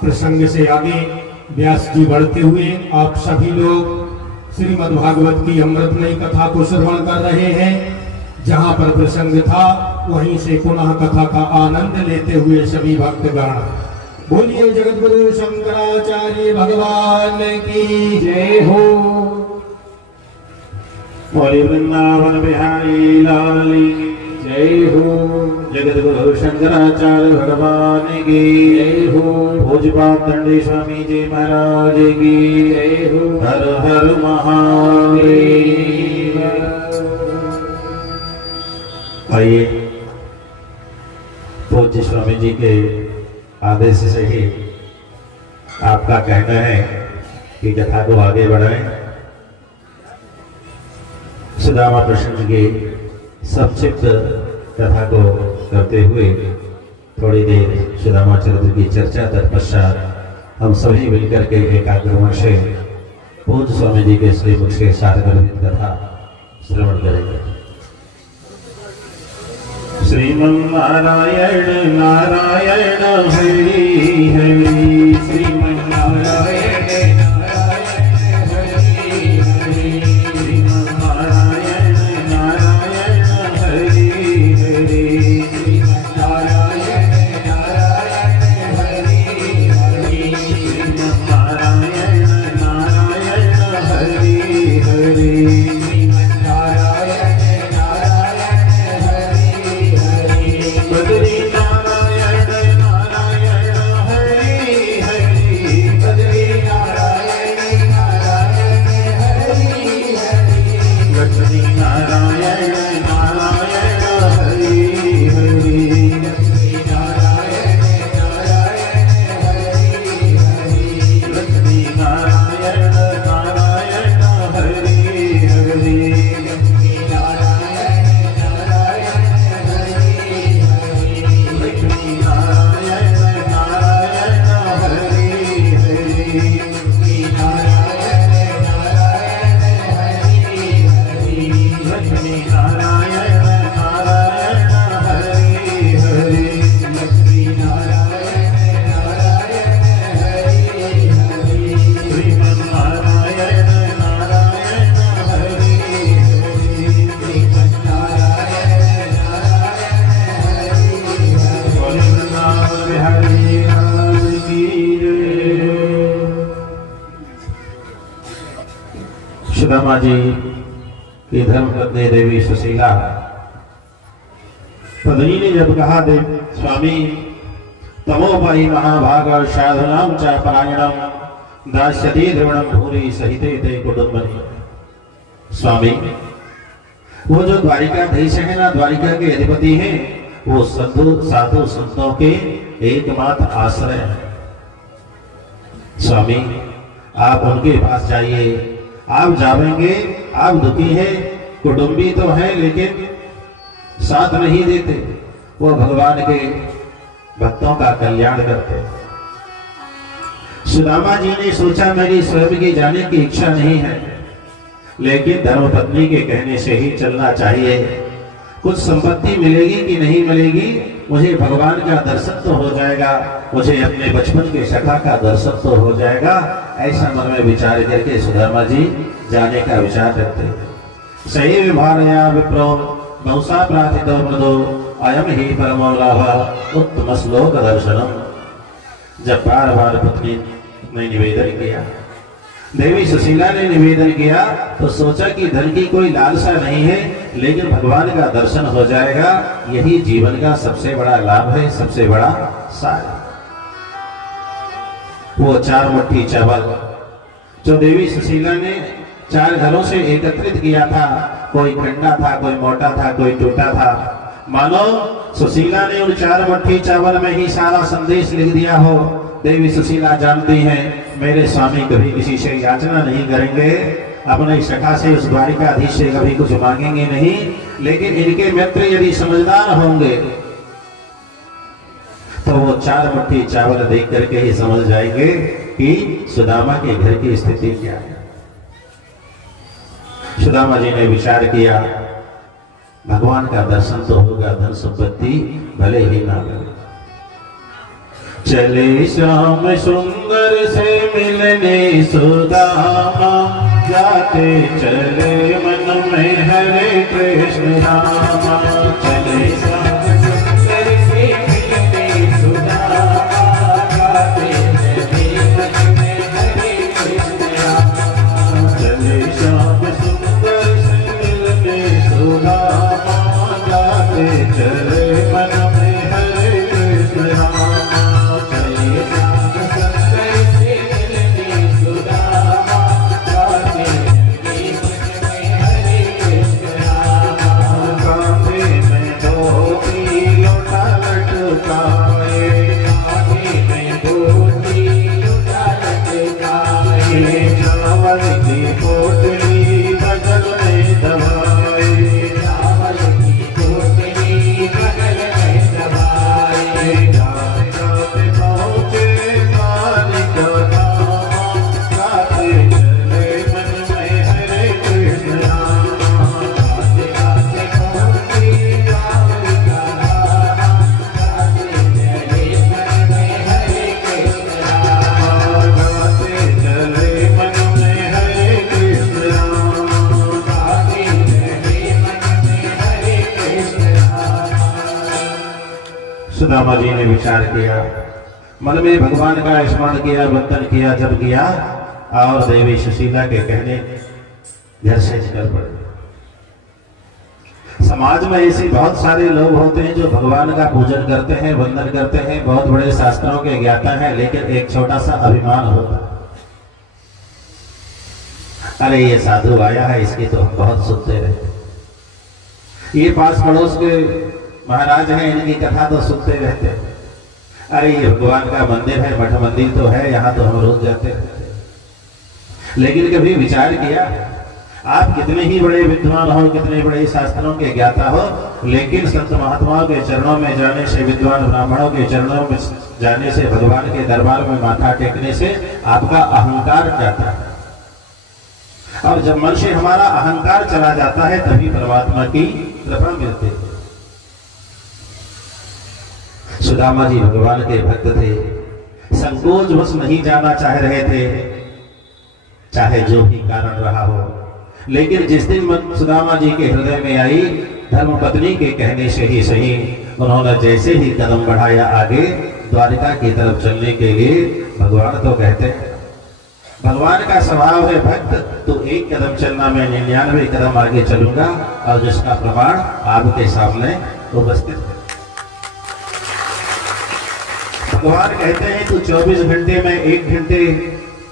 प्रसंग से आगे व्यास जी बढ़ते हुए आप सभी लोग श्रीमद् भागवत की अमृतमयी कथा को श्रवण कर रहे हैं। जहां पर प्रसंग था वहीं से पुनः कथा का आनंद लेते हुए सभी भक्तगण बोलिए जगतगुरु शंकराचार्य भगवान की जय हो। बोलिए वृंदावन बिहारी लाल की जय हो। जगतगुरु शंकराचार्य भगवान की जय हो। पूज्यपाद दंडी स्वामी जी महाराज की जय हो। हर हर महादेव। आइए पूज्य स्वामी जी के आदेश से ही आपका कहना है कि कथा को आगे बढ़ाएं। सुदामा प्रसंग की संक्षिप्त कथा को करते हुए थोड़ी देर सुदामा चरित्र की चर्चा तत्पश्चात हम सभी मिलकर के एकाग्र मन से पूज्य स्वामी जी के श्रीमुख से सारगर्भित कथा श्रवण करेंगे। श्रीमन्नारायण नारायण हरि हरि। श्रीमन्नारायण सुदामा जी की धर्मपत्नी देवी सुशीला पत्नी ने जब कहा देव स्वामी तमोपरि महाभाग साधुनाम च परायणम दास्यति द्रवणम भूरि सहिते ते कुटुंबनि। स्वामी वो जो द्वारिकाधीश है ना, द्वारिका के अधिपति हैं, वो साधु संतों के एकमात्र आश्रय है। स्वामी आप उनके पास जाइए। आप जावेंगे, आप दुखी हैं, कुटुंबी तो हैं लेकिन साथ नहीं देते। वो भगवान के भक्तों का कल्याण करते। सुदामा जी ने सोचा मेरी स्वयं की जाने की इच्छा नहीं है, लेकिन धर्मपत्नी के कहने से ही चलना चाहिए। कुछ संपत्ति मिलेगी कि नहीं मिलेगी, मुझे भगवान का दर्शन तो हो जाएगा, मुझे अपने बचपन के सखा का दर्शन तो हो जाएगा। ऐसा मन में विचार करके सुदामा जी जाने का विचार करते। सही विभारया विप्रो बहुसा प्रार्थितो मृदो अयम ही परमो लाभ उत्तम श्लोक दर्शनम। जब बार बार पत्नी ने निवेदन किया, देवी सुशीला ने निवेदन किया, तो सोचा कि धन की कोई लालसा नहीं है, लेकिन भगवान का दर्शन हो जाएगा। यही जीवन का सबसे बड़ा लाभ है, सबसे बड़ा सार। वो 4 मुट्ठी चावल जो देवी सुशीला ने 4 घरों से एकत्रित किया था, कोई ठंडा था, कोई मोटा था, कोई टूटा था। मानो सुशीला ने उन 4 मुट्ठी चावल में ही सारा संदेश लिख दिया हो। देवी सुशीला जानती हैं मेरे स्वामी कभी किसी से याचना नहीं करेंगे, अपने सखा से उस द्वारिकाधीश से कभी कुछ मांगेंगे नहीं, लेकिन इनके मित्र यदि समझदार होंगे तो वो 4 मुट्ठी चावल देख करके ही समझ जाएंगे कि सुदामा के घर की स्थिति क्या है। सुदामा जी ने विचार किया, भगवान का दर्शन तो होगा, धन संपत्ति भले ही ना मिले। चले श्याम सुंदर से मिलने सुदामा, जाते चले मन में हरे कृष्ण रामा। चले श्याम सुंदर से मिलने सुदामा, जाते चले मन में हरे कृष्ण रामा। चले श्याम सुंदर से मिलने सुदामा, जाते चले मन में हरे कृष्ण रामा। सुदामा जी ने विचार किया, मन में भगवान का स्मरण किया, वंदन किया, जब किया और देवी सुशीला के कहने घर से निकल पड़े। समाज में ऐसे बहुत सारे लोग होते हैं जो भगवान का पूजन करते हैं, वंदन करते हैं, बहुत बड़े शास्त्रों के ज्ञाता हैं, लेकिन एक छोटा सा अभिमान होता है, अरे ये साधु आया है, इसकी तो हम बहुत सुनते रहते। ये पास पड़ोस के महाराज हैं, इनकी कथा तो सुनते रहते हैं। अरे ये भगवान का मंदिर है, मठ मंदिर तो है, यहाँ तो हम रोज जाते रहते हैं। लेकिन कभी विचार किया, आप कितने ही बड़े विद्वान हो, कितने बड़े शास्त्रों के ज्ञाता हो, लेकिन संत महात्माओं के चरणों में जाने से, विद्वान ब्राह्मणों के चरणों में जाने से, भगवान के दरबार में माथा टेकने से आपका अहंकार जाता है। और जब मन से हमारा अहंकार चला जाता है तभी परमात्मा की कृपा मिलती है। सुदामा जी भगवान के भक्त थे, संकोच बस नहीं जाना चाह रहे थे, चाहे जो भी कारण रहा हो। लेकिन जिस दिन सुदामा जी के हृदय में आई, धर्मपत्नी के कहने से ही सही, उन्होंने जैसे ही कदम बढ़ाया आगे द्वारिका की तरफ चलने के लिए, भगवान तो कहते हैं, भगवान का स्वभाव है भक्त, तो एक कदम चलना, मैं 99 कदम आगे चलूंगा, और जिसका प्रमाण आपके सामने उपस्थित है। भगवान कहते हैं तू 24 घंटे में 1 घंटे,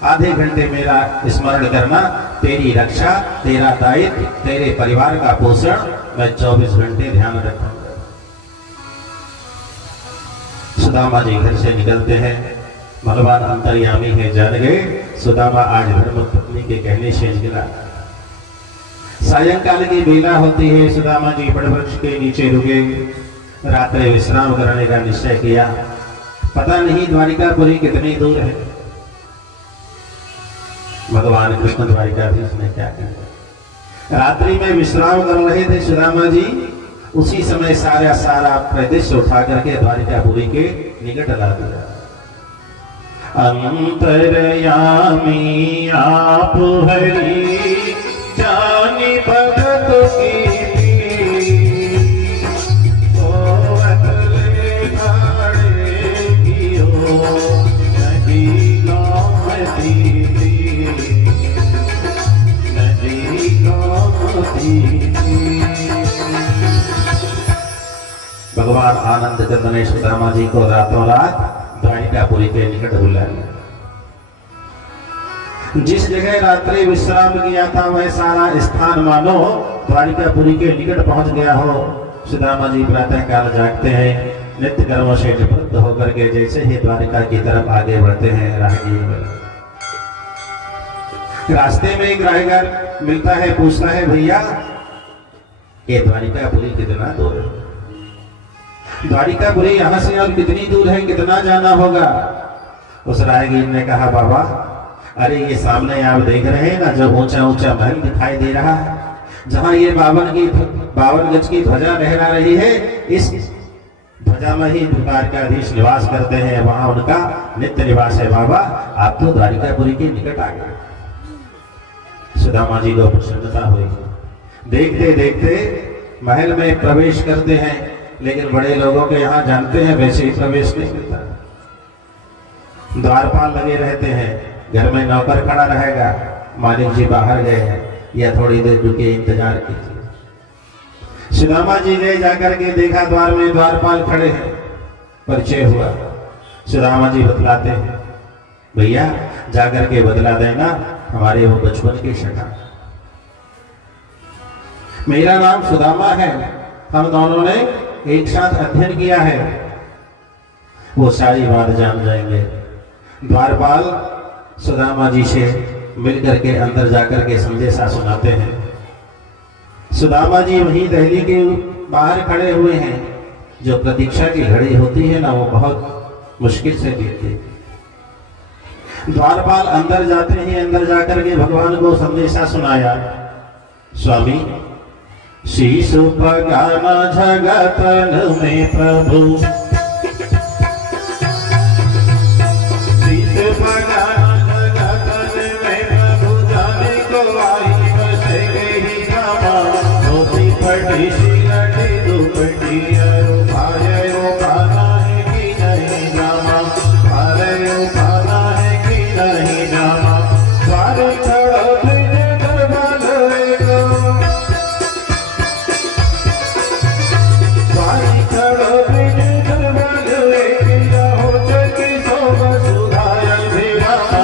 आधे घंटे मेरा स्मरण करना, तेरी रक्षा, तेरा दायित्व, तेरे परिवार का पोषण मैं 24 घंटे ध्यान रखूंगा। सुदामा जी घर से निकलते हैं, भगवान अंतर्यामी है, जान गए सुदामा आज धर्मपत्नी के कहने से निकला। सायंकाल की बेला होती है, सुदामा जी बड़ वृक्ष के नीचे रुके, रात्रि विश्राम करने का निश्चय किया। पता नहीं द्वारिकापुरी कितनी दूर है। भगवान कृष्ण द्वारिकाधीश ने क्या किया, रात्रि में विश्राम कर रहे थे सुदामा जी, उसी समय सारा प्रदेश उठा करके द्वारिकापुरी के निकट ला दिया। अंतर्यामी आप हरि, जानी भगत की भगवान आनंद चंद ने सुदामा जी को रातों रात द्वारिकापुरी के निकट बुला लिया। जिस जगह रात्रि विश्राम किया था वह सारा स्थान मानो द्वारिकापुरी के निकट पहुंच गया हो। सुदामा जी प्रातः काल जागते हैं, नित्य कर्मों से निवृत्त होकर के जैसे ही द्वारिका की तरफ आगे बढ़ते हैं, रास्ते में एक राहगीर मिलता है, पूछता है भैया ये द्वारिकापुरी कितना दूर है? द्वारिकापुरी यहाँ से और कितनी दूर है, कितना जाना होगा? उस राहगीर ने कहा बाबा, अरे ये सामने आप देख रहे हैं ना, जो ऊंचा ऊंचा महल दिखाई दे रहा है, जहाँ ये 52 गज की ध्वजा लहरा रही है, इस ध्वजा में ही द्वारकाधीश निवास करते हैं, वहां उनका नित्य निवास है। बाबा आप तो द्वारिकापुरी के निकट आ गए। सुदामा जी को प्रसन्नता हुई। देखते देखते महल में प्रवेश करते हैं, लेकिन बड़े लोगों के यहाँ जानते हैं वैसे ही प्रवेश नहीं मिलता। द्वारपाल लगे रहते हैं, घर में नौकर खड़ा रहेगा, मालिक जी बाहर गए हैं या थोड़ी देर रुके इंतजार कीजिए। सुदामा जी ने जाकर के देखा द्वार में द्वारपाल खड़े हैं, परिचय हुआ। सुदामा जी बतलाते हैं, भैया जाकर के बदला देना, हमारे वो बचपन के सखा, मेरा नाम सुदामा है, हम दोनों ने एक साथ अध्ययन किया है। वो सारी बात जान जाएंगे। द्वारपाल सुदामा जी से मिलकर के अंदर जाकर के संदेशा सुनाते हैं। सुदामा जी वहीं दहली के बाहर खड़े हुए हैं। जो प्रतीक्षा की घड़ी होती है ना, वो बहुत मुश्किल से बीतती। द्वारपाल अंदर जाते हैं, अंदर जाकर के भगवान को संदेशा सुनाया। स्वामी शीश पगाना जगतन में प्रभु, शीश पगाना जगतन में प्रभु, जाने को आई बसे गई गामा, धोती फटी सिलटी दुपट्टी, अरो भायो पाना है कि नहीं जामा, भायो पाना है कि नहीं जामा, द्वार खड़ा ब्रिज दरबार लेगा, द्वार खड़ा ब्रिज दरबार लेगा, हो चकी शोभा सुधायल भिरामा,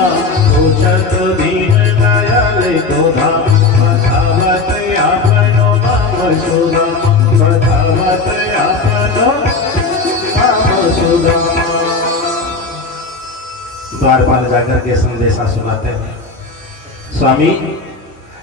हो चत दीन दयाल को धाम, बतावत आपनो नाम सुदाम, बतावत आपनो नाम सुदाम। द्वारपाल जाकर के संदेशा सुनाते हैं। स्वामी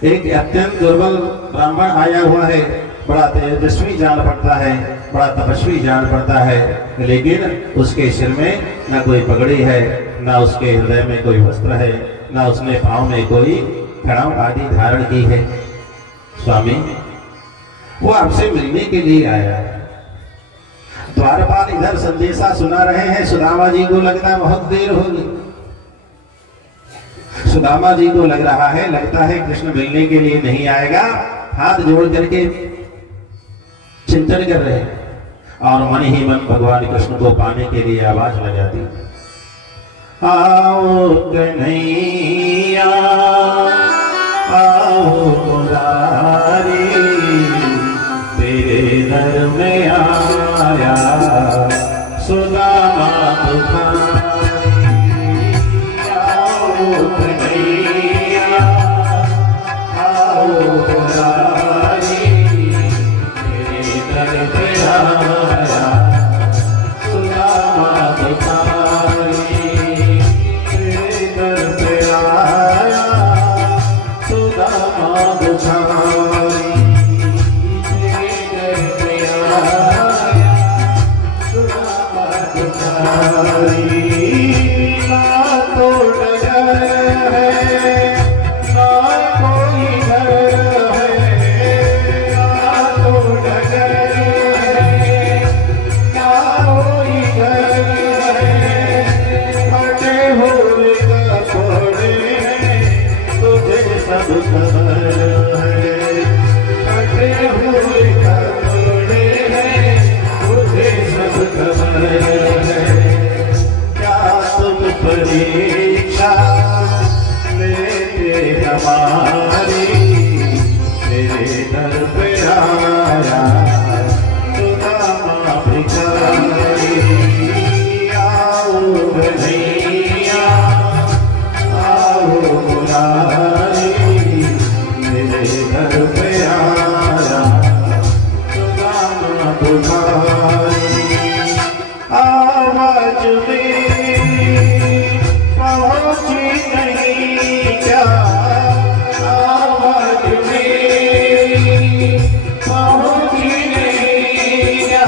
एक अत्यंत दुर्बल ब्राह्मण आया हुआ है, बड़ा तेजस्वी जान पड़ता है, बड़ा तपस्वी जान पड़ता है, लेकिन उसके सिर में न कोई पगड़ी है, न उसके हृदय में कोई वस्त्र है, न उसने पांव में कोई खड़ाव आदि धारण की है। स्वामी वो आपसे मिलने के लिए आया है। द्वारपाल इधर संदेशा सुना रहे हैं। सुदामा जी को लगता है बहुत देर होगी। सुदामा जी को लग रहा है, लगता है कृष्ण मिलने के लिए नहीं आएगा। हाथ जोड़ करके चिंतन कर रहे हैं और मन ही मन भगवान कृष्ण को पाने के लिए आवाज लगा दी, आओ कन्हैया आओ मुरारी, तेरे दर में आया सुदामा तुम्हारी, आओ कन्हैया आओ मुरारी, तेरे दर पे आया सुदामा तुम्हारी, तेरे दर पे आया सुदामा तुम्हारी, तेरे दर पे आया सुदामा तुम्हारी। ना तो डगर है ना कोई घर है, ना तो डगर है ना कोई घर है, फटे हुए कपड़े हैं तुझे सब खबर है, फटे हुए कपड़े हैं तुझे सब खबर है। क्या तुम परीक्षा लेते हमारी, तेरे दर पे आया सुदामा भिखारी, आओ कन्हैया आओ मुरारी, तेरे दर पे आया सुदामा भिखारी। आवाज मेरी पहुंची नहीं क्या, आवाज मेरी पहुंची नहीं क्या,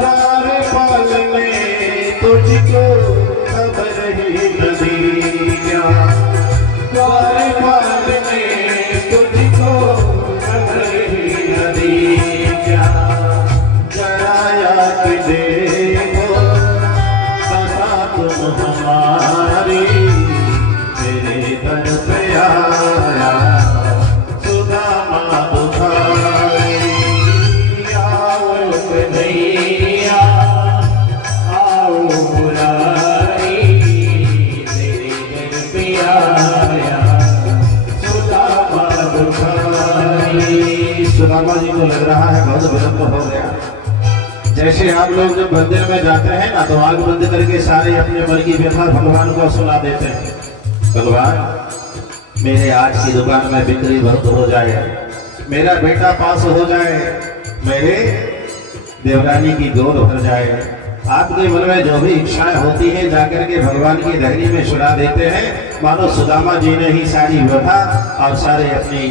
द्वारपाल ने तुझको खबर ही न दी क्या, द्वारपाल ने तुझको खबर ही न दी क्या, जराया कि दर पे आया सुदामा दुखारी। आओ कन्हैया आओ मुरारी तेरे दर पे आया सुदामा दुखारी। सुदामा जी को लग रहा है बहुत विलंब हो गया। जैसे आप लोग जब मंदिर में जाते हैं ना तो आग बंद करके सारे अपने मन की व्यथा भगवान को सुना देते हैं। भगवान मेरे आज की दुकान में बिक्री बहुत हो जाए, मेरा बेटा पास हो जाए, मेरे देवरानी की गोद भर जाए। आपके मन में जो भी इच्छाएं होती हैं जाकर के भगवान की धरनी में सुना देते हैं। मानो सुदामा जी ने ही सारी व्यथा और सारे अपनी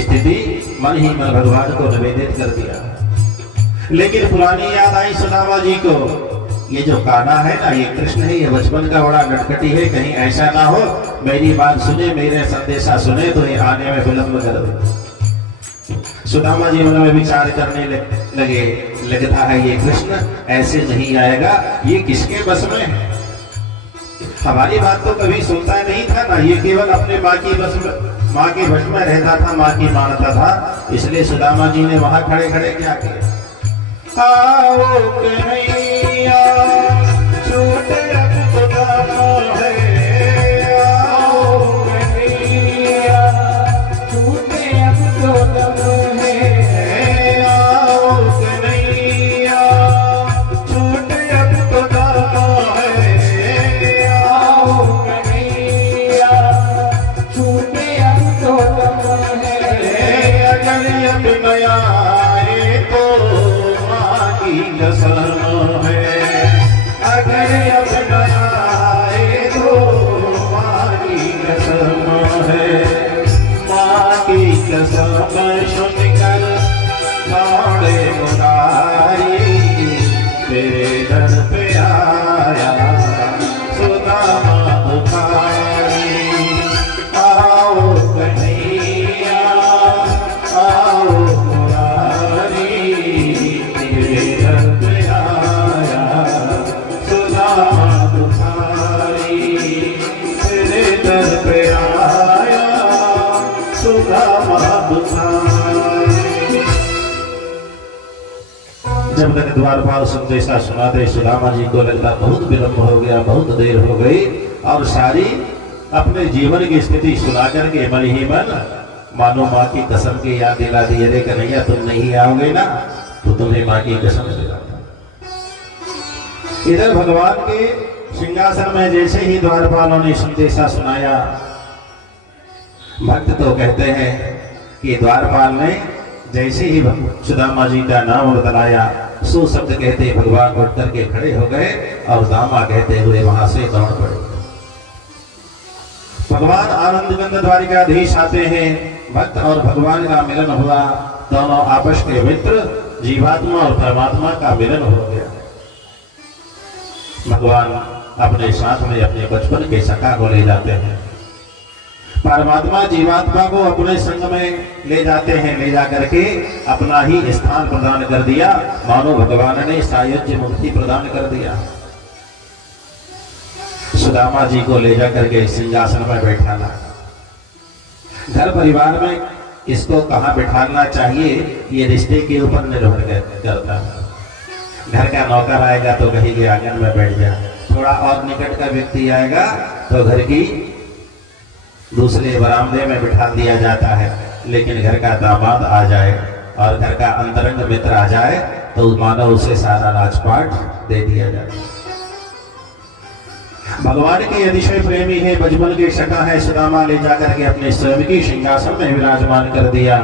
स्थिति मन ही मन भगवान को निवेदित कर दिया। लेकिन पुरानी याद आई सुदामा जी को, ये जो कान्हा है ना ये कृष्ण है, ये बचपन का बड़ा नटखटी है, कहीं ऐसा ना हो मेरी बात सुने मेरे संदेशा सुने तो ये आने में विलंब कर दे। सुदामा जी मन में विचार करने लगे, लगता है ये कृष्ण ऐसे नहीं आएगा, ये किसके बस में है। हमारी बात तो कभी सुनता नहीं था ना, ये केवल अपने माँ की बस में, माँ के वश में रहता था, माँ की मानता था। इसलिए सुदामा जी ने वहां खड़े खड़े क्या किया, आओ कन्हैया छूटे अब सुदामा है, आओ कन्हैया छूटे अब सुदामा है, आओ कन्हैया छूटे अब सुदामा है, आओ कन्हैया छूटे अब सुदामा है। अगर अब नया आए तो कसम है, अगर अब नया आए तो माँ की कसम है। माँ की कसम सुनकर दौड़े मुरारी तेरे दर पे आया सुदामा दुखारी। आओ कन्हैया आओ मुरारी तेरे दर पे आया सुदामा दुखारी, तेरे दर पे आया सुदामा दुखारी। जब तक द्वारपाल संदेशा सुनाते सुदामा जी को लगता बहुत विलंब हो गया, बहुत देर हो गई, और सारी अपने जीवन की स्थिति सुना करके मन ही मन मानो माँ की कसम की याद दिला दी, अरे कन्हैया तुम नहीं आओगे ना तो तुम्हें माँ की कसम दिला। इधर भगवान के सिंहासन में जैसे ही द्वारपालों ने संदेशा सुनाया, भक्त तो कहते हैं कि द्वारपाल ने जैसे ही सुदामा जी का नाम बतलाया, सो शब्द कहते भगवान उठ करके खड़े हो गए और दामा कहते हुए वहां से दौड़ पड़े। भगवान आनंद द्वारिकाधीश आते हैं, भक्त और भगवान का मिलन हुआ, दोनों आपस के मित्र जीवात्मा और परमात्मा का मिलन हो गया। भगवान अपने साथ में अपने बचपन के सखा को ले जाते हैं, परमात्मा जीवात्मा को अपने संग में ले जाते हैं, ले जाकर के अपना ही स्थान प्रदान कर दिया, मानो भगवान ने सायुज्य मुक्ति प्रदान कर दिया। सुदामा जी को ले जाकर के सिंहासन में बैठाना, घर परिवार में इसको कहाँ बैठाना चाहिए ये रिश्ते के ऊपर निर्भर करता है। घर का नौकर आएगा तो कहीं के आंगन में बैठ जा, थोड़ा और निकट का व्यक्ति आएगा तो घर की दूसरे बरामदे में बिठा दिया जाता है। लेकिन घर का दामाद आ जाए और घर का अंतरंग मित्र आ जाए तो मानो उसे सारा राजपाट दे दिया जाए। भगवान के अतिशय प्रेमी है, बचपन के सखा है, सुदामा ले जाकर के अपने स्वयं की सिंहासन में विराजमान कर दिया।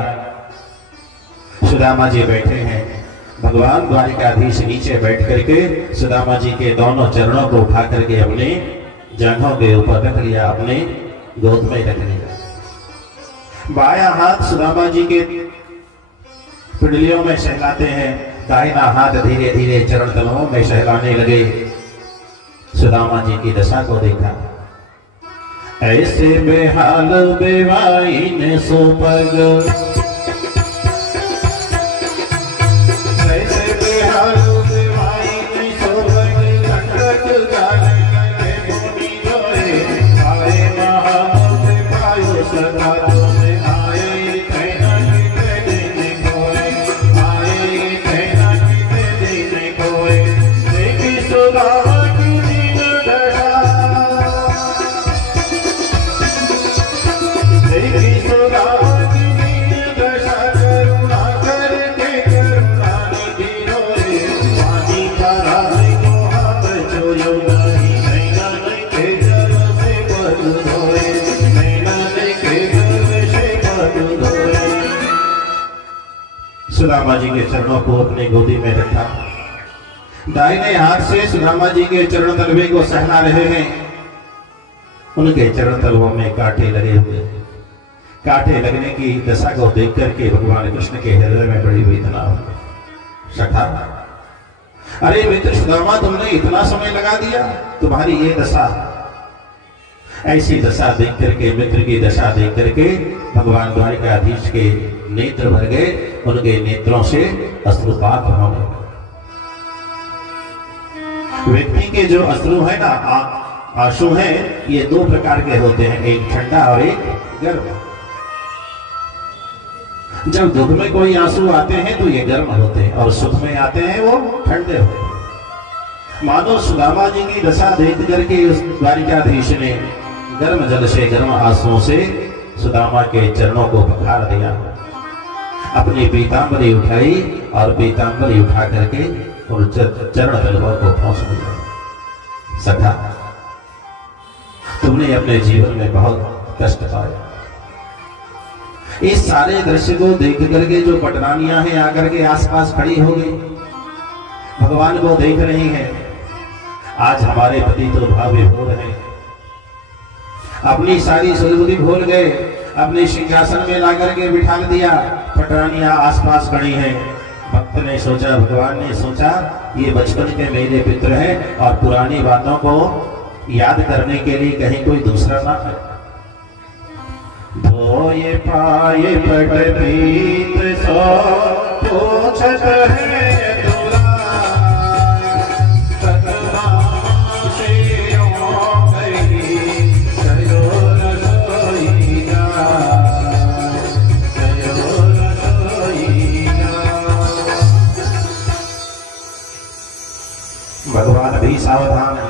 सुदामा जी बैठे हैं, भगवान द्वारिकाधीश नीचे बैठ करके सुदामा जी के दोनों चरणों को उठा करके अपने जांघों के ऊपर रख लिया, अपने गोद में रख लिया। बायां हाथ सुदामा जी के पिंडलियों में सहलाते हैं, दाहिना हाथ धीरे धीरे चरण तलवों में सहलाने लगे। सुदामा जी की दशा को देखा, ऐसे बेहाल बेवाई ने सो पग, ऐसे बेहाल बेवाई ने सो पग, खंडक गाने लगे भूमि जोए, आए महामोदे सुदामा जी के चरणों को अपनी गोदी में रखा। दाहिने हाथ से सुदामा जी के चरण तलवे को सहला रहे हैं। उनके चरण तलवों में कांटे लगे हुए। कांटे लगने की दशा को देख करके भगवान कृष्ण के हृदय में बड़ी वेदना हुई। सखा, अरे मित्र सुदामा, तुमने इतना समय लगा दिया, तुम्हारी ये दशा। ऐसी दशा देख करके, मित्र की दशा देख करके भगवान द्वारिकाधीश के नेत्र भर गए। उनके नेत्रों से अश्रुपात होने लगे। व्यक्ति के जो अश्रु है ना, आंसू हैं, ये दो प्रकार के होते हैं, एक ठंडा और एक गर्म। जब दुख में कोई आंसू आते हैं तो ये गर्म होते हैं, और सुख में आते हैं वो ठंडे होते हैं। मानो सुदामा जी की दशा देख करके उस द्वारिकाधीश ने गर्म जल से, गर्म आंसुओं से सुदामा के चरणों को पखार दिया। अपनी पीतांबरी उठाई और पीतांबरी उठा करके उन चरण तलवों को पहुंच दिया। सखा, तुमने अपने जीवन में बहुत कष्ट पाया। इस सारे दृश्य को देख करके जो पटरानियां हैं आकर के आसपास खड़ी हो गई, भगवान को देख रही हैं। आज हमारे पति तो भाव विभोर हैं, अपनी सारी सुधबुद्धि भूल गए, अपने सिंहासन में ला करके बिठा दिया। पटरानियां आसपास खड़ी हैं। भक्त ने सोचा, भगवान ने सोचा, ये बचपन के मेरे पित्र हैं और पुरानी बातों को याद करने के लिए कहीं कोई दूसरा ना है। धोए पाए पट पीत सो पूछत है भगवान भी सावधान है।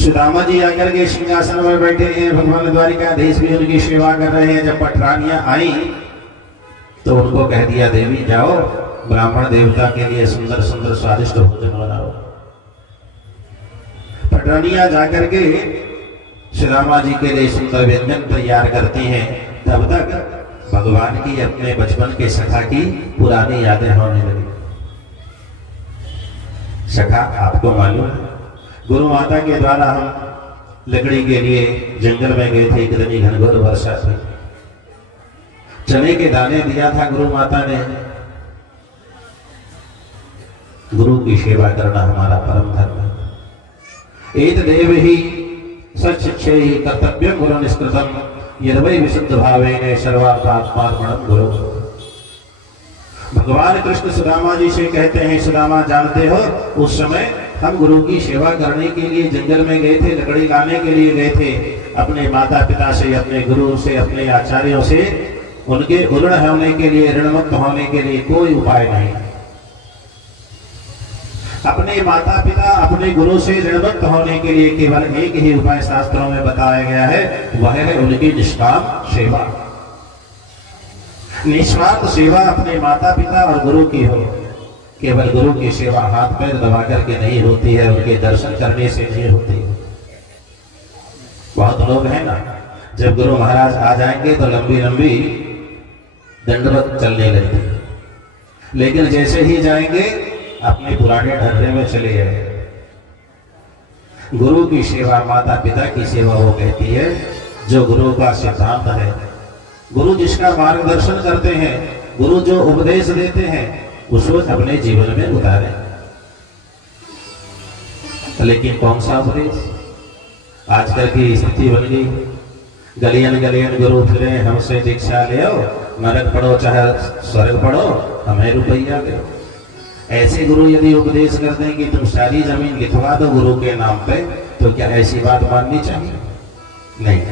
सुदामा जी आकर के सिंहासन में बैठे हैं, भगवान द्वारिकाधीश भी उनकी सेवा कर रहे हैं। जब पटरानियां आई तो उनको कह दिया, देवी जाओ ब्राह्मण देवता के लिए सुंदर सुंदर स्वादिष्ट भोजन बनाओ। पटरानियां जाकर के सुदामा जी के लिए सुंदर व्यंजन तैयार करती हैं। तब तक भगवान की अपने बचपन के सखा की पुरानी यादें होने लगी। सखा, आपको मालूम है, गुरु माता के द्वारा हम लकड़ी के लिए जंगल में गए थे। कितनी घनघोर वर्षा थी। चने के दाने दिया था गुरु माता ने। गुरु की सेवा करना हमारा परम धर्म है। एत देव ही सच्चे ही कर्तव्य गुरु निष्कृतम यद्वै विशुद्ध भावेन सर्वार्थात्मार्पणम गुरु। भगवान कृष्ण सुदामा जी से कहते हैं, सुदामा जानते हो, उस समय हम गुरु की सेवा करने के लिए जंगल में गए थे, लकड़ी लाने के लिए गए थे। अपने माता पिता से, अपने गुरु से, अपने आचार्यों से उनके ऋण होने के लिए, ऋणमुक्त होने के लिए कोई उपाय नहीं। अपने माता पिता, अपने गुरु से ऋणमुक्त होने के लिए केवल एक ही उपाय शास्त्रों में बताया गया है, वह है उनकी निष्काम सेवा। निस्वार्थ सेवा अपने माता पिता और गुरु की हो। केवल गुरु की सेवा हाथ पैर दबा करके नहीं होती है, उनके दर्शन करने से नहीं होती है। बहुत लोग हैं ना, जब गुरु महाराज आ जाएंगे तो लंबी लंबी दंडवत चलने लगती है, लेकिन जैसे ही जाएंगे अपने पुराने ढर्रे में चले जाएंगे। गुरु की सेवा माता पिता की सेवा वो कहती है जो गुरु का सिद्धांत है। गुरु जिसका मार्गदर्शन करते हैं, गुरु जो उपदेश देते हैं, उसको अपने जीवन में उतारें। लेकिन कौन सा उपदेश? आजकल की स्थिति बन गई, गलियन गलियन गुरु फिरे, हमसे दीक्षा ले आओ, नरक पढ़ो चाहे स्वर्ग पढ़ो, हमें रुपया दो। ऐसे गुरु यदि उपदेश कर दें कि तुम सारी जमीन लिखवा दो गुरु के नाम पे, तो क्या ऐसी बात माननी चाहिए? नहीं।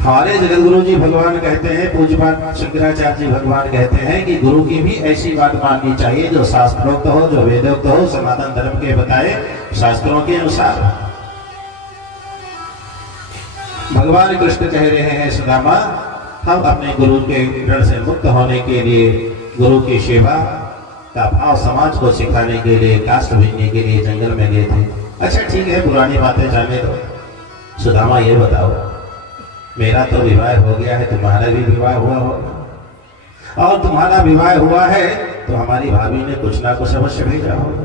हमारे जगत गुरु जी भगवान कहते हैं, पूज्यपाद शंकराचार्य जी भगवान कहते हैं कि गुरु की भी ऐसी बात माननी चाहिए जो शास्त्रोक्त हो, जो वेदोक्त हो, सनातन धर्म के बताए शास्त्रों के अनुसार। भगवान कृष्ण कह रहे हैं सुदामा, हम अपने गुरु के ऋण से मुक्त होने के लिए, गुरु की सेवा का भाव समाज को सिखाने के लिए, काष्ठ भेजने के लिए जंगल में गए थे। अच्छा ठीक है, पुरानी बातें जाने दो। सुदामा ये बताओ, मेरा तो विवाह हो गया है, तुम्हारा भी विवाह हुआ होगा, और तुम्हारा विवाह हुआ है तो हमारी भाभी ने कुछ ना कुछ अवश्य भेजा होगा।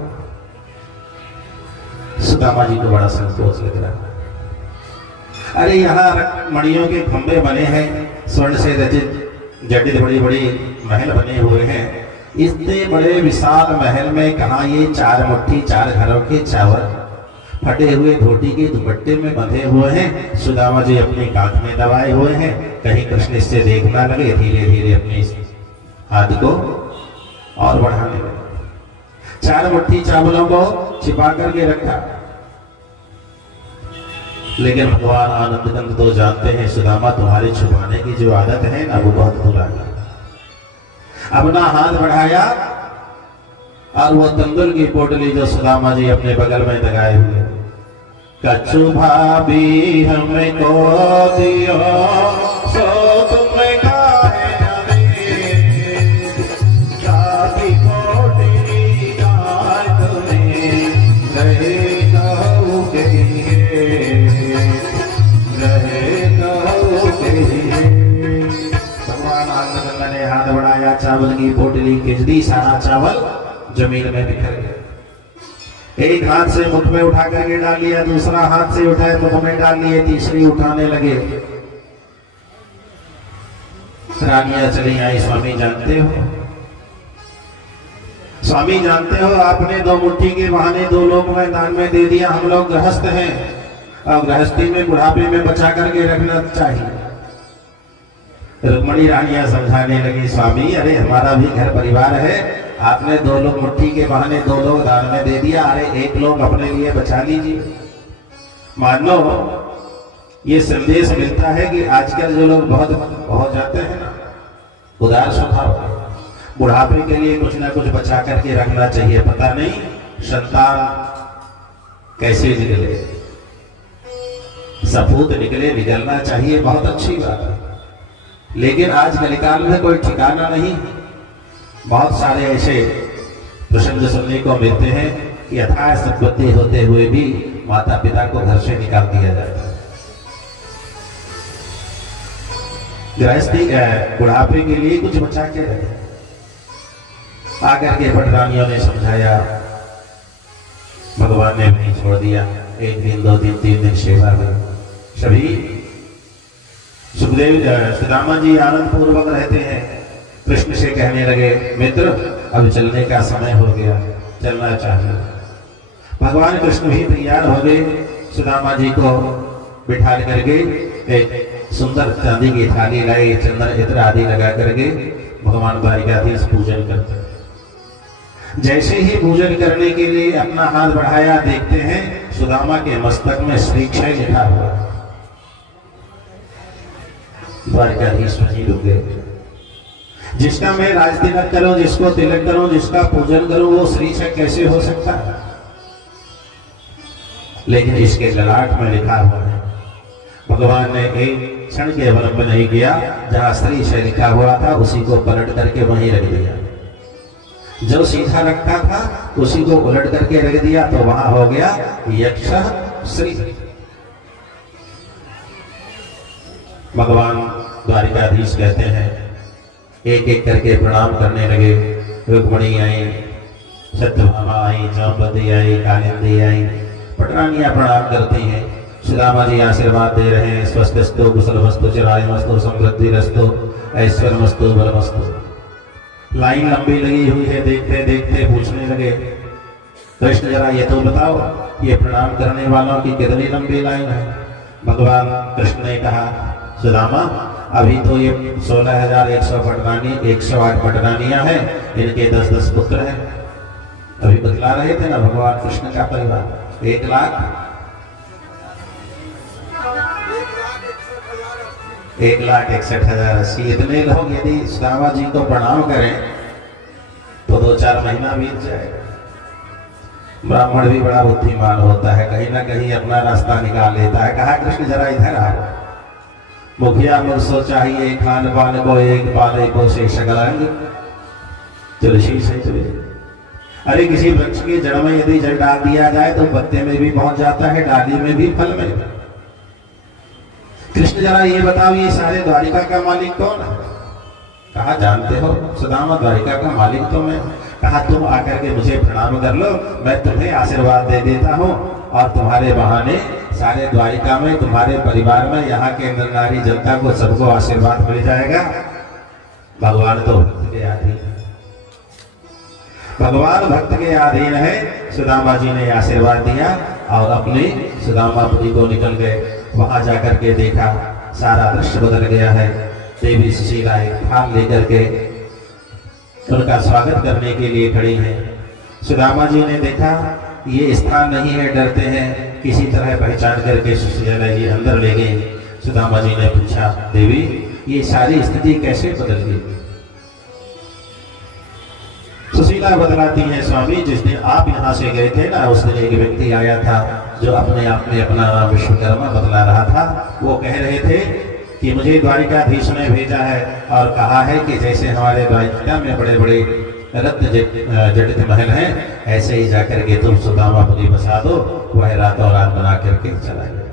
सुदामा जी को बड़ा संकोच लग रहा। अरे यहाँ मणियों के खंभे बने हैं, स्वर्ण से रचित जटिल बड़ी बड़ी महल बने हुए हैं। इतने बड़े विशाल महल में कहाँ ये 4 मुट्ठी 4 घरों के चावल फटे हुए धोती के दुपट्टे में बंधे हुए हैं। सुदामा जी अपनी कांख में दबाए हुए हैं, कहीं कृष्ण इससे देखना लगे। धीरे धीरे अपने हाथ को और बढ़ाने लगे। 4 मुट्ठी चावलों को छिपा करके रखा। लेकिन भगवान आनंद कंद तो जानते हैं, सुदामा तुम्हारे छुपाने की जो आदत है ना, वो बहुत बुरा है। अपना हाथ बढ़ाया और वो तंदुर की पोटली जो सुदामा जी अपने बगल में लगाए हुए, कछु भाभी हमें को दियो सो तुम काहे जाने, जाति पोटली गाय तुम्हें रहे कहोगे, रहे कहोगे। भगवान आनंद ने हाथ बढ़ाया, चावल की पोटली खींच दी, सारा चावल जमीन में बिखर गया। एक हाथ से मुख में उठा करके डाल लिया, दूसरा हाथ से उठाए मुख में डाल लिए, तीसरी उठाने लगे। रानियां चली आई, स्वामी जानते हो, स्वामी जानते हो, आपने 2 मुट्ठी के बहाने 2 लोग में दान में दे दिया। हम लोग गृहस्थ हैं और गृहस्थी में बुढ़ापे में बचा करके रखना चाहिए। रुक्मणी रानियां समझाने लगी, स्वामी अरे हमारा भी घर परिवार है, आपने 2 लोग मुट्ठी के बहाने 2 लोग दान में दे दिया, अरे 1 लोग अपने लिए बचा लीजिए। मानो ये संदेश मिलता है कि आजकल जो लोग बहुत हो जाते हैं ना, उदार स्वभाव, बुढ़ापे के लिए कुछ ना कुछ बचा करके रखना चाहिए। पता नहीं संतान कैसे निकले, सपूत निकले, निकलना चाहिए, बहुत अच्छी बात है। लेकिन आज कलिकाल में कोई ठिकाना नहीं। बहुत सारे ऐसे प्रसंग सुनने को मिलते हैं कि अथाह संपत्ति होते हुए भी माता पिता को घर से निकाल दिया जाता है। गृहस्थी बुढ़ापे के लिए कुछ बचा के रहे। आकर के पटरानियों ने समझाया, भगवान ने नहीं छोड़ दिया। 1 दिन 2 दिन 3 दिन सेवा हुई। सभी सुखदेव सुदामा जी आनंद पूर्वक रहते हैं। कृष्ण से कहने लगे, मित्र अब चलने का समय हो गया, चलना चाहिए। भगवान कृष्ण भी तैयार हो गए। सुदामा जी को बिठा करके एक सुंदर चांदी की थाली लाई, चंदन इत्र आदि लगा करके भगवान द्वारिकाधीश पूजन करते। जैसे ही पूजन करने के लिए अपना हाथ बढ़ाया, देखते हैं सुदामा के मस्तक में श्रीक्षय लिखा हुआ। द्वारिकाधीश वहीं रुक गए। जिसका मैं राज तिलक करूं, जिसको तिलक करूं, जिसका पूजन करूं, वो श्रीक्षय कैसे हो सकता है? लेकिन इसके ललाट में लिखा हुआ है। भगवान ने एक क्षण के अवलंब नहीं किया, जहां श्रीक्षय लिखा हुआ था उसी को पलट करके वहीं रख दिया। जो सीधा रखा था उसी को उलट करके रख दिया, तो वहां हो गया यक्ष श्री। भगवान द्वारिकाधीश कहते हैं, एक एक करके प्रणाम करने लगे। रुक्मणी आई, सत्यभामा आई, जामवती आई, कालिंदी आई, पटरानियां प्रणाम करती हैं। सुदामा जी आशीर्वाद दे रहे हैं, स्वस्तिस्तु कुशलमस्तु चिरायमस्तु समृद्धिरस्तु ऐश्वर्यमस्तु बलमस्तु। लाइन लंबी लगी हुई है। देखते देखते पूछने लगे, कृष्ण जरा ये तो बताओ, ये प्रणाम करने वालों की कितनी लंबी लाइन है? भगवान कृष्ण ने कहा, सुदामा अभी तो ये 16,100 पटरानी 108 पटरानियां हैं, इनके 10-10 पुत्र हैं। अभी बतला रहे थे ना भगवान कृष्ण का परिवार 1,61,080। इतने लोग यदि सुदामा जी को प्रणाम करें तो 2-4 महीना बीत जाएगा। ब्राह्मण भी बड़ा बुद्धिमान होता है, कहीं ना कहीं अपना रास्ता निकाल लेता है। कहा, कृष्ण जरा इधर आओ, मुखिया मुझसो चाहिए खान पान को एक पाले को से शकलांग तुलसी से तुले। अरे किसी वृक्ष की जड़ में यदि जल डाल दिया जाए तो पत्ते में भी पहुंच जाता है, डाली में भी, फल में। कृष्ण जरा ये बताओ, ये सारे द्वारिका का मालिक कौन है? कहा जानते हो सुदामा, द्वारिका का मालिक तो मैं। कहा तुम आकर के मुझे प्रणाम कर लो, मैं तुम्हें आशीर्वाद दे देता हूँ और तुम्हारे बहाने सारे द्वारिका में, तुम्हारे परिवार में, यहाँ के नर नारी जनता को सबको आशीर्वाद मिल जाएगा। भगवान तो भक्त के अधीन, भगवान भक्त के अधीन है। सुदामा जी ने आशीर्वाद दिया और अपने सुदामापुरी को निकल गए। वहां जाकर के देखा सारा दृश्य बदल गया है। देवी सुशीला एक थाल लेकर के उनका स्वागत करने के लिए खड़ी हैं। सुदामा जी ने देखा ये स्थान नहीं है, डरते हैं, किसी तरह पहचान करके सुशीला जी अंदर ले गई। सुदामा जी ने पूछा, देवी ये सारी स्थिति कैसे बदल गई? सुशीला बदलाती है, स्वामी जिस दिन आप यहाँ से गए थे ना, उस दिन एक व्यक्ति आया था जो अपने आप में अपना नाम विश्वकर्मा बदला रहा था। वो कह रहे थे कि मुझे द्वारिकाधीश ने भेजा है और कहा है कि जैसे हमारे द्वारिका में बड़े बड़े रत्न जड़ित महल हैं, ऐसे ही जाकर के तुम सुदामापुरी बसा दो। वह रातों रात बना करके चला गया।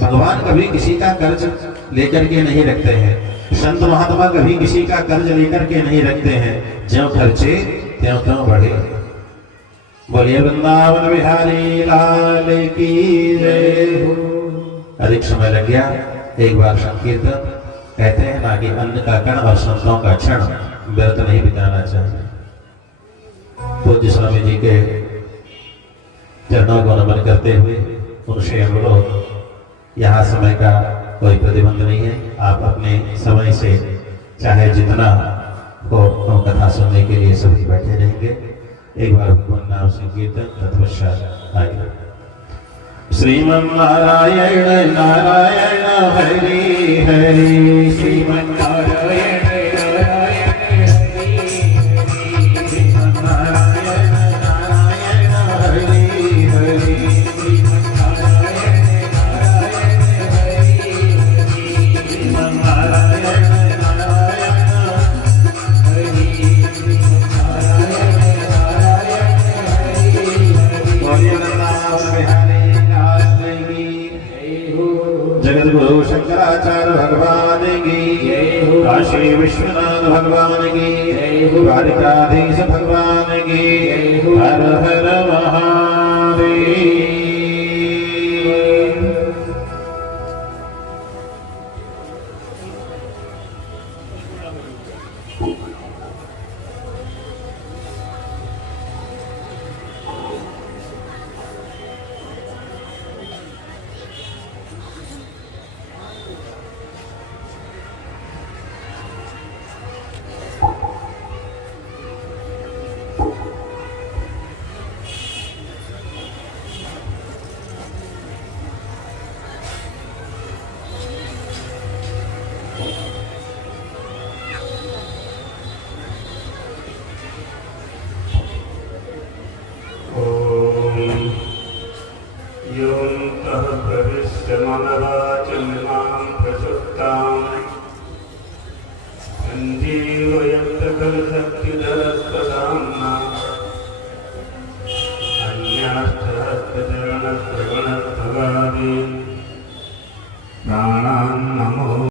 भगवान कभी किसी का कर्ज लेकर के नहीं रखते हैं, संत महात्मा कभी किसी का कर्ज लेकर के नहीं रखते हैं। ज्यों खर्चे त्यों त्यों बढ़े। बोलिए वृंदावन बिहारी लाल की जय हो। अधिक समय लग गया, एक बार संकीर्तन। कहते हैं ना कि अन्न का कण और संतों का क्षण व्यर्थ नहीं बिताना चाहिए। पूज्य स्वामी जी के चरणों को नमन करते हुए उनसे अनुरोध, यहाँ समय का कोई प्रतिबंध नहीं है, आप अपने समय से चाहे जितना हो कथा सुनने के लिए सभी बैठे रहेंगे। एक बार भगवान नाम संकीर्तन तत्पश्चात आगे। श्रीमन्नारायण नारायण हरि हरि, श्रीमन्नारायण नारायण हरि हरि, श्रीमन्नारायण नारायण हरि हरि, श्रीमन्नारायण नारायण हरि हरि, श्रीमन्नारायण नारायण हरि, श्रीमन्नारायण नारायण हरि हरि। बोलिए वृंदावन बिहारी जगत गुरु शंकराचार्य भगवान की, काशी विश्वनाथ भगवान की, द्वारिकाधीश भगवान की। हर हर